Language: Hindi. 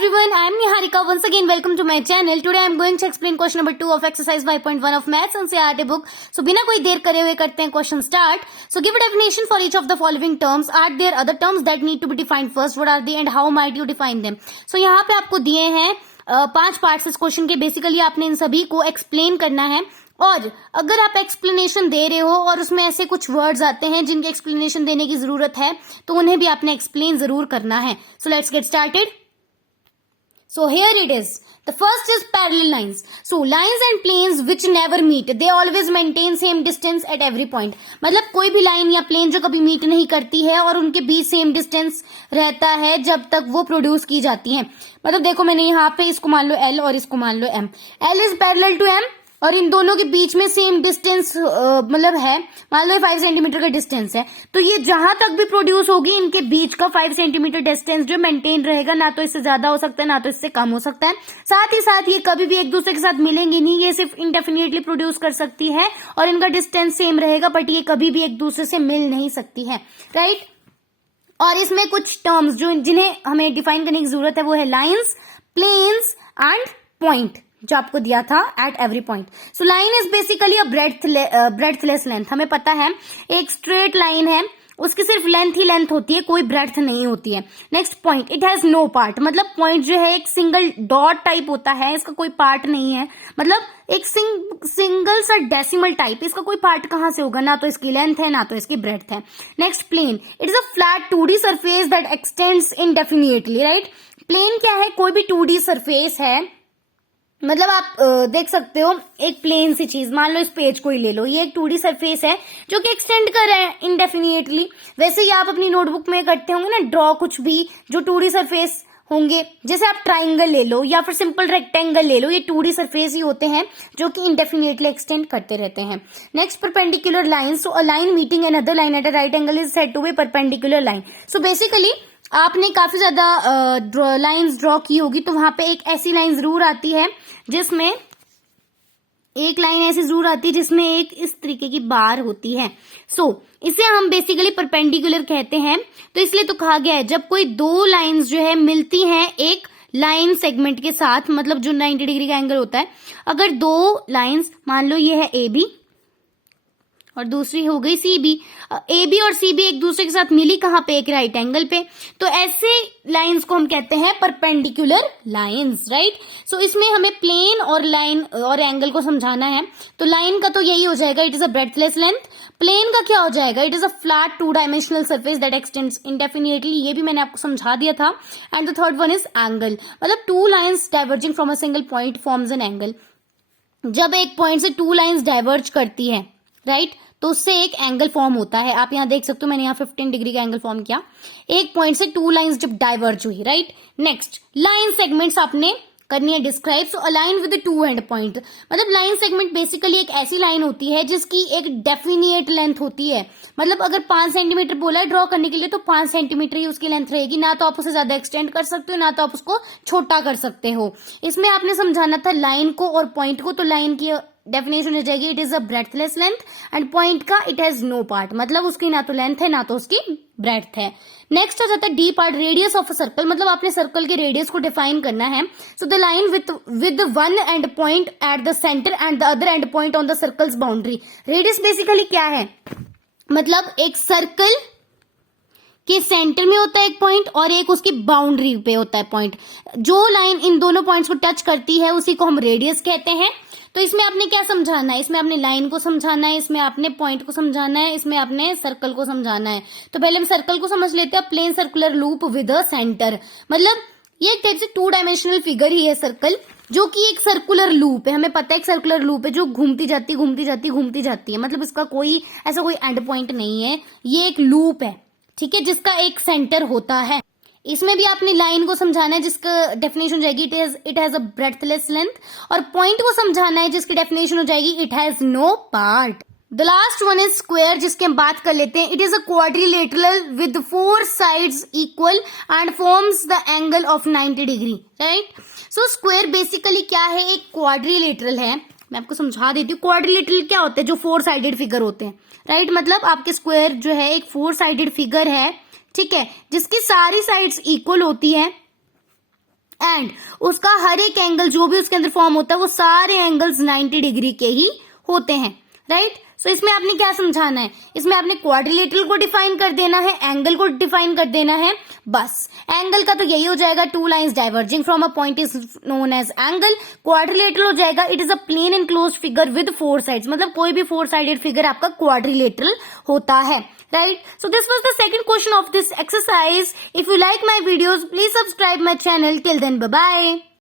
everyone, I am Niharika. Once again, welcome to my channel. Today I am going to explain question number 2 of exercise 5.1 of Maths NCERT book. So बिना कोई देर करे हुए करते हैं question start. So give a definition for each of the following terms. Are there other terms that need to be defined first? What are they and how might you define them? So यहाँ पे आपको दिए हैं 5 पार्ट्स इस क्वेश्चन के. बेसिकली आपने इन सभी को एक्सप्लेन करना है. और अगर आप एक्सप्लेनेशन दे रहे हो और उसमें ऐसे कुछ वर्ड्स आते हैं जिनके एक्सप्लेनेशन देने की जरूरत है तो उन्हें भी आपने एक्सप्लेन जरूर करना है. So let's get started. So here it is. The first is parallel lines. So lines and planes which never meet, they always maintain same distance at every point. मतलब कोई भी लाइन या प्लेन जो कभी मीट नहीं करती है और उनके बीच सेम डिस्टेंस रहता है जब तक वो प्रोड्यूस की जाती है. मतलब देखो मैंने यहाँ पे इसको मान लो L और इसको मान लो M. L is parallel to M और इन दोनों के बीच में सेम डिस्टेंस मतलब है, मान लो 5 सेंटीमीटर का डिस्टेंस है, तो ये जहां तक भी प्रोड्यूस होगी इनके बीच का 5 सेंटीमीटर डिस्टेंस जो मेंटेन रहेगा. ना तो इससे ज्यादा हो सकता है ना तो इससे कम हो सकता है. साथ ही साथ ये कभी भी एक दूसरे के साथ मिलेंगे नहीं, ये सिर्फ इंडेफिनिटली प्रोड्यूस कर सकती है और इनका डिस्टेंस सेम रहेगा, बट ये कभी भी एक दूसरे से मिल नहीं सकती है. राइट. और इसमें कुछ टर्म्स जो जिन्हें हमें डिफाइन करने की जरूरत है वो है लाइन्स, प्लेन्स एंड पॉइंट जो आपको दिया था at every point. So line is basically a breadthless length. हमें पता है एक स्ट्रेट लाइन है उसकी सिर्फ लेंथ ही लेंथ होती है, कोई ब्रेड्थ नहीं होती है. Next point, it has no part. मतलब पॉइंट जो है एक सिंगल डॉट टाइप होता है, इसका कोई पार्ट नहीं है. मतलब एक सिंगल सा डेसिमल टाइप, इसका कोई पार्ट कहां से होगा? ना तो इसकी लेंथ है ना तो इसकी ब्रेड्थ है. Next plane, it is a flat 2D surface that extends indefinitely. Right. Plane क्या है? कोई भी 2D सरफेस है. मतलब आप देख सकते हो एक प्लेन सी चीज, मान लो इस पेज को ही ले लो, ये एक 2D सरफेस है जो कि एक्सटेंड कर रहा है इनडेफिनिटली. वैसे ही आप अपनी नोटबुक में करते होंगे ना ड्रॉ कुछ भी जो 2D सरफेस होंगे, जैसे आप ट्राइंगल ले लो या फिर सिंपल रेक्टेंगल ले लो, ये 2D सरफेस ही होते हैं जो कि इंडेफिनिटली एक्सटेंड करते रहते हैं. Next perpendicular line. So a line meeting another line at a right angle is said to be perpendicular line. So basically आपने काफी ज्यादा लाइंस ड्रॉ की होगी तो वहां पे एक ऐसी लाइन जरूर आती है जिसमें एक लाइन ऐसी जरूर आती है जिसमें एक इस तरीके की बार होती है. सो इसे हम बेसिकली परपेंडिकुलर कहते हैं. तो इसलिए तो कहा गया है जब कोई दो लाइंस जो है मिलती हैं एक लाइन सेगमेंट के साथ, मतलब जो 90 डिग्री का एंगल होता है, अगर दो लाइंस मान लो ये है AB और दूसरी हो गई CB. AB और CB एक दूसरे के साथ मिली कहां पे? एक राइट एंगल पे. तो ऐसे लाइंस को हम कहते हैं परपेंडिकुलर लाइंस. राइट. सो इसमें हमें प्लेन और लाइन और एंगल को समझाना है. तो लाइन का तो यही हो जाएगा, it is a breadthless length. Plane का क्या हो जाएगा? It is a flat 2 dimensional surface that extends indefinitely. ये भी मैंने आपको समझा दिया था. And the third one is angle. मतलब 2 lines diverging from a single point forms an angle. जब एक पॉइंट से 2 लाइंस डाइवर्ज करती है, राइट, तो उससे एक एंगल फॉर्म होता है. आप यहां देख सकते हो मैंने यहां 15 डिग्री का एंगल फॉर्म किया एक पॉइंट से 2 लाइंस जब डाइवर्ज हुई. राइट. नेक्स्ट लाइन सेगमेंट्स आपने करनी है describe. So a line with 2 and point. मतलब लाइन सेगमेंट बेसिकली एक ऐसी लाइन होती है जिसकी एक डेफिनिट लेंथ होती है. मतलब अगर 5 सेंटीमीटर बोला है ड्रॉ करने के लिए तो 5 सेंटीमीटर ही उसकी लेंथ रहेगी. ना तो आप उसे ज्यादा एक्सटेंड कर सकते हो ना तो आप उसको छोटा कर सकते हो. इसमें आपने समझाना था लाइन को और पॉइंट को. तो लाइन की डेफिनेशन हो जाएगी it is a breadthless length and point का इट हैज नो पार्ट. मतलब उसकी ना तो लेंथ है ना तो उसकी ब्रेड्थ है. नेक्स्ट आ जाता है D part, radius of a circle. मतलब आपने सर्कल के रेडियस को डिफाइन करना है. So the line with one and point at the centre and the other and point on the circles boundary. Radius basically क्या है? मतलब एक सर्कल के सेंटर में होता है एक पॉइंट और एक उसकी बाउंड्री पे होता है पॉइंट. जो लाइन इन दोनों पॉइंट्स को टच करती है उसी को हम रेडियस कहते हैं. तो इसमें आपने क्या समझाना है? इसमें आपने लाइन को समझाना है, इसमें आपने पॉइंट को समझाना है, इसमें आपने सर्कल को समझाना है. तो पहले हम सर्कल को समझ लेते हैं. Plane circular loop with a centre. मतलब ये एक टाइप से 2 डायमेंशनल फिगर ही है सर्कल, जो कि एक सर्कुलर लूप है. हमें पता है एक सर्कुलर लूप है जो घूमती जाती है. मतलब इसका कोई ऐसा कोई एंड पॉइंट नहीं है, ये एक लूप है. ठीक है, जिसका एक सेंटर होता है. इसमें भी आपने लाइन को समझाना है जिसका डेफिनेशन हो जाएगी it has a breadthless length. और पॉइंट को समझाना है जिसकी डेफिनेशन हो जाएगी it has no part. The last one is square, जिसकी हम बात कर लेते हैं. It is a quadrilateral with 4 sides equal and forms the angle of 90 degree. Right. So square basically क्या है? एक क्वाड्रिलेटरल है. मैं आपको समझा देती हूँ. क्वाड्रिलेटरल क्या होते हैं? जो 4 साइडेड फिगर होते हैं. राइट. मतलब आपके स्क्वायर जो है एक 4 साइडेड फिगर है. ठीक है, जिसकी सारी साइड्स इक्वल होती है एंड उसका हर एक एंगल जो भी उसके अंदर फॉर्म होता है वो सारे एंगल्स 90 डिग्री के ही होते हैं, राइट। सो इसमें आपने क्या समझाना है, इसमें आपने क्वाड्रिलेटरल को डिफाइन कर देना है, एंगल को डिफाइन कर देना है, बस। एंगल का तो यही हो जाएगा, two lines diverging from a point is known as angle. Quadrilateral हो जाएगा, it is a plane enclosed figure with 4 sides, मतलब कोई भी 4 साइडेड फिगर आपका क्वाड्रिलेटरल होता है, right? So this was the second question of this exercise. If you like my videos, please subscribe my channel. Till then, bye bye.